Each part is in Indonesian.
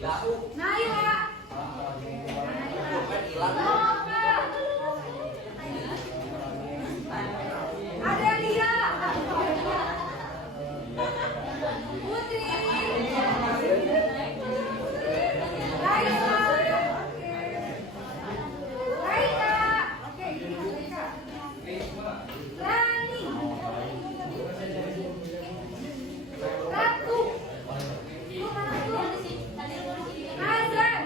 Naila. Nova. Adelia. Putri. Raisa. Raika. Oke, Raika. Rani. Ratu. Lu mana tuh? Azan.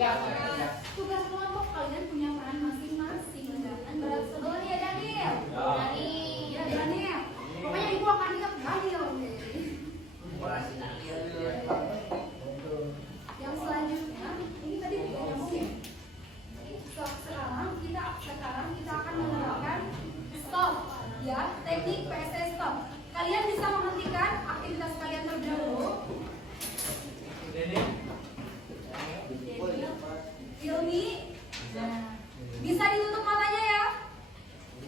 Tugas kelompok kalian punya peran masing-masing. Jangan berat sebelah ya Daniel. Ya Daniel. Pokoknya ibu akan ingat Daniel. Yang selanjutnya, ini tadi tidak nyambung ya. Sekarang kita akan menerapkan stop, ya, teknik PSS stop. Kalian bisa menghentikan aktivitas kalian terlebih dahulu. Ilmi, bisa ditutup matanya ya.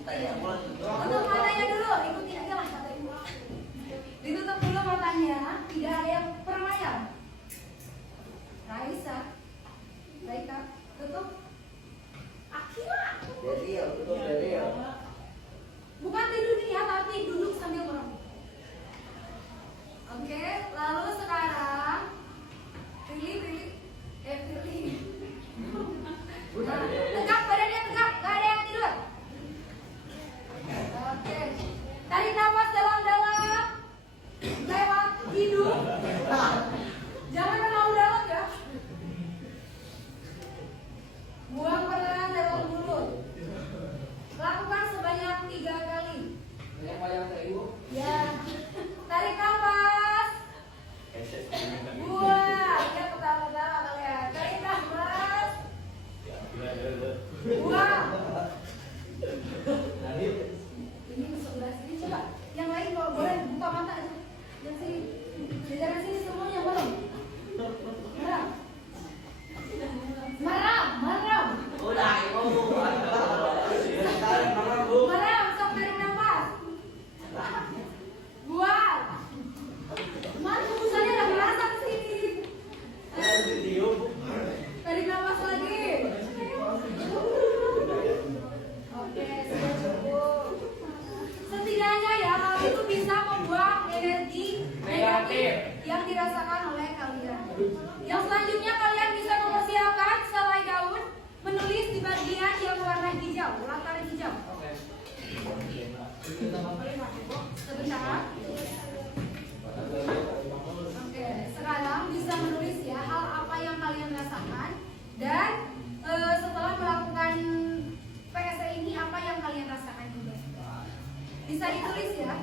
Tutup matanya dulu, ikuti aja lah kata ibu. Ditutup dulu matanya, tidak ada yang permainan. Raisa, Raika, tutup. Akira. Bukan tidur ini ya, tapi duduk sambil merem. Oke, lalu sekarang pilih. Tegak, badannya tegak, gak ada yang tidur. Oke, tarik nafas dalam-dalam lewat hidung. Jangan terlalu dalam ya. Buang perlahan lewat mulut. Lakukan sebanyak 3 kali. Ya. Tarik nafas. Buang. Ya pertama-tama kalian. Tarik nafas. Buang. Ini sebelah sini coba. Yang lain kalau boleh buka mata aja. Yang sini. Jajaran sini semuanya belum. Maram. Maram, sok tarik nafas. Buang. Hembusannya udah merasa ke sini. Tarik nafas lagi. Oke, sudah cukup. Setidaknya ya, hal itu bisa membuang energi negatif yang dirasakan oleh kalian. Yang selanjutnya kalian bisa mempersiapkan selai daun, menulis di bagian yang warna hijau, latar hijau. Sebentar. Oke, sekarang bisa menulis ya hal apa yang kalian rasakan dan setelah melakukan PSE ini apa yang kalian rasakan juga. Bisa ditulis ya.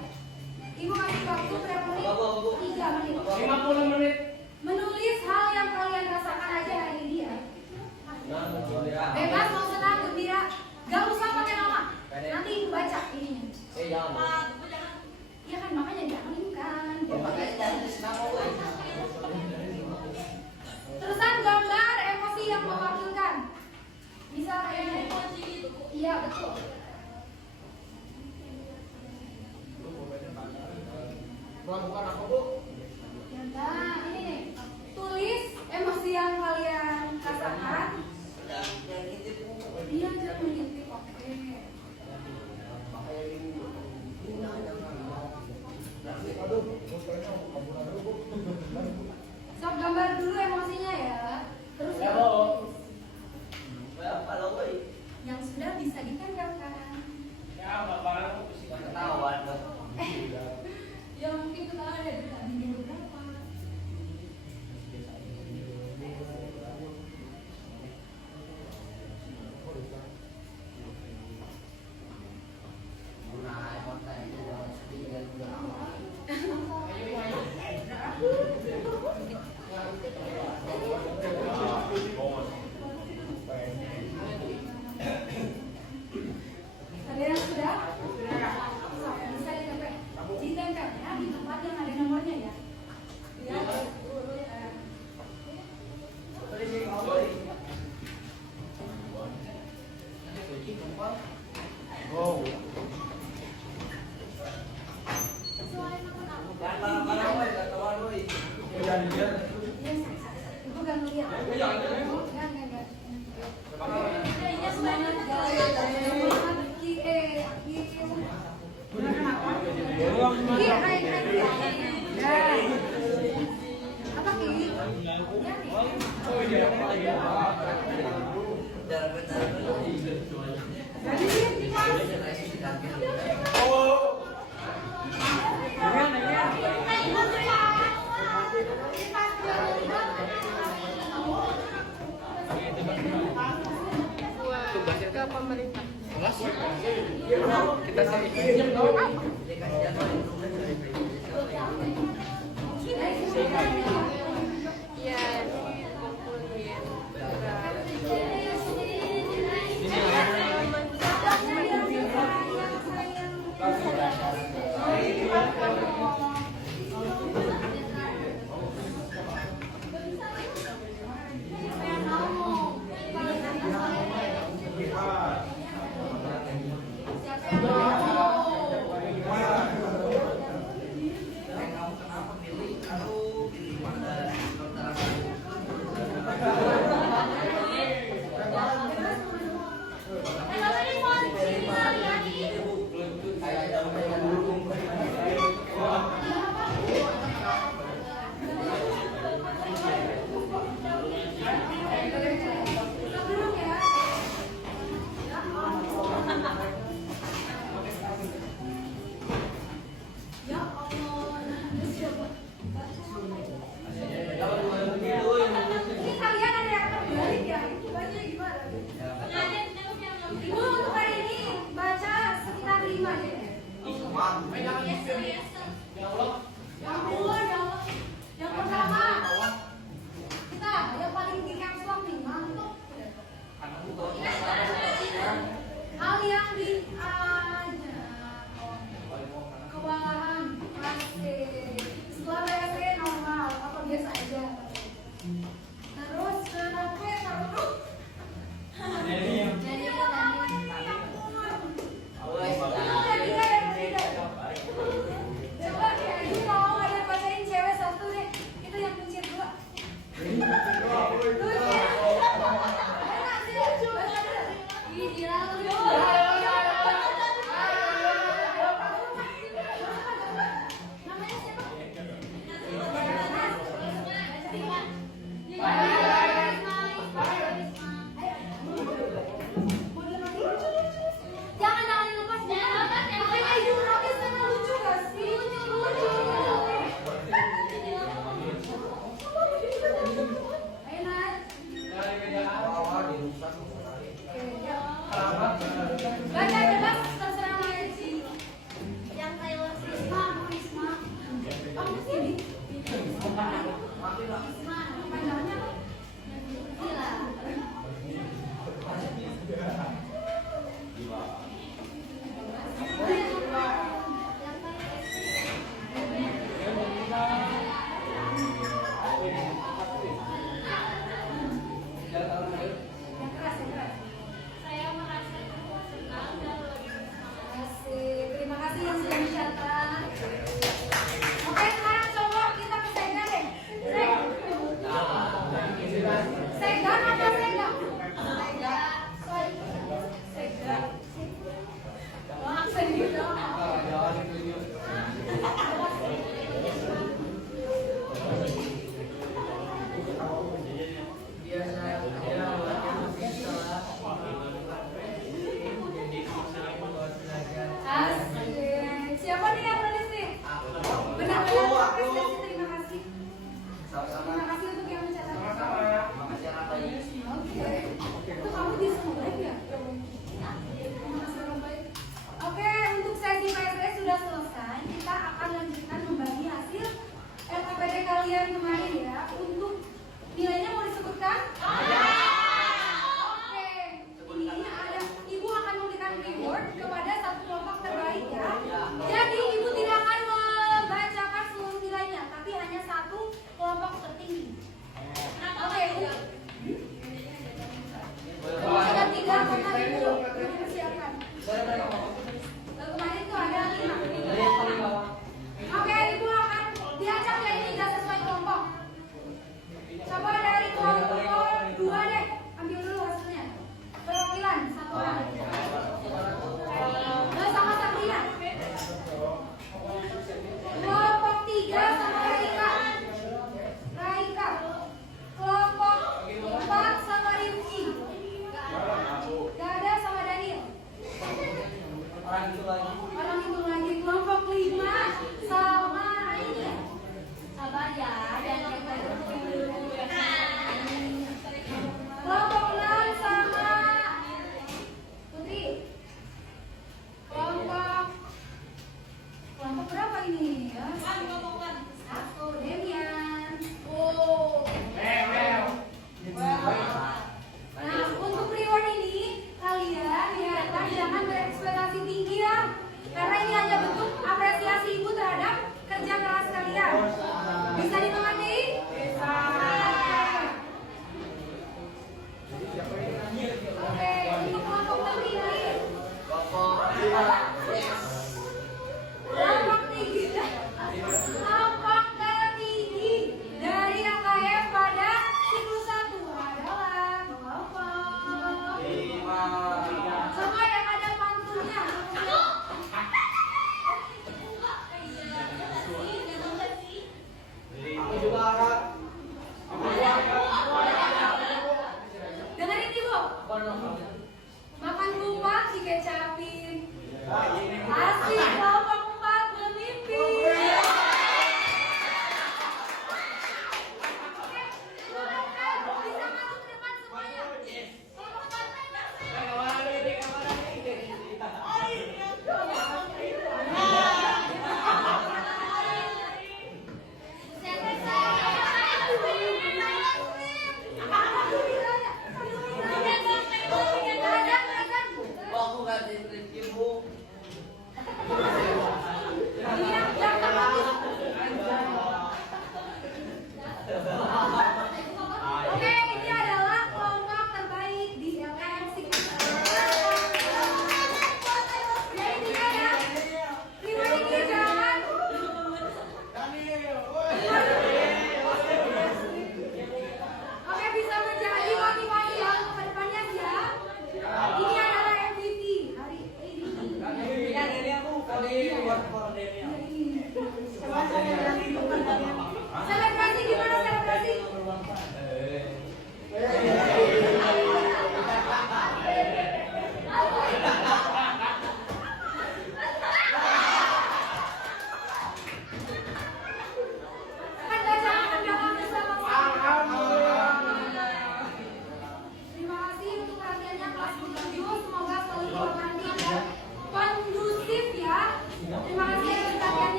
Ibu kasih waktu berapa menit? 3 menit. 50 menit. Menulis hal yang kalian rasakan aja hari ini ya. Bebas mau senang, gembira, gak usah pakai nama. Nanti ibu baca ininya. Iya kan makanya jangan. Terusan gambar emosi yang mewakilkan. Bisa kayak iya betul. Bukan aku, Bu. Nah, ini nih. Tulis emosi yang kalian rasakan. Iya, jangan mengintip. Oke. Sok gambar dulu emosinya ya. Terus yang sudah bisa ditempelkan. Ya, Bapak aku sih ketahuan. Ya mungkin ketahuan ada minggu berapa. Ada yang sudah? Bisa ditempel. Ditempel ya di tempat yang ada nomornya ya. Ya. Oh. Itu kan lihat. Enggak. Apa Ki? pemerintah. Kita sih.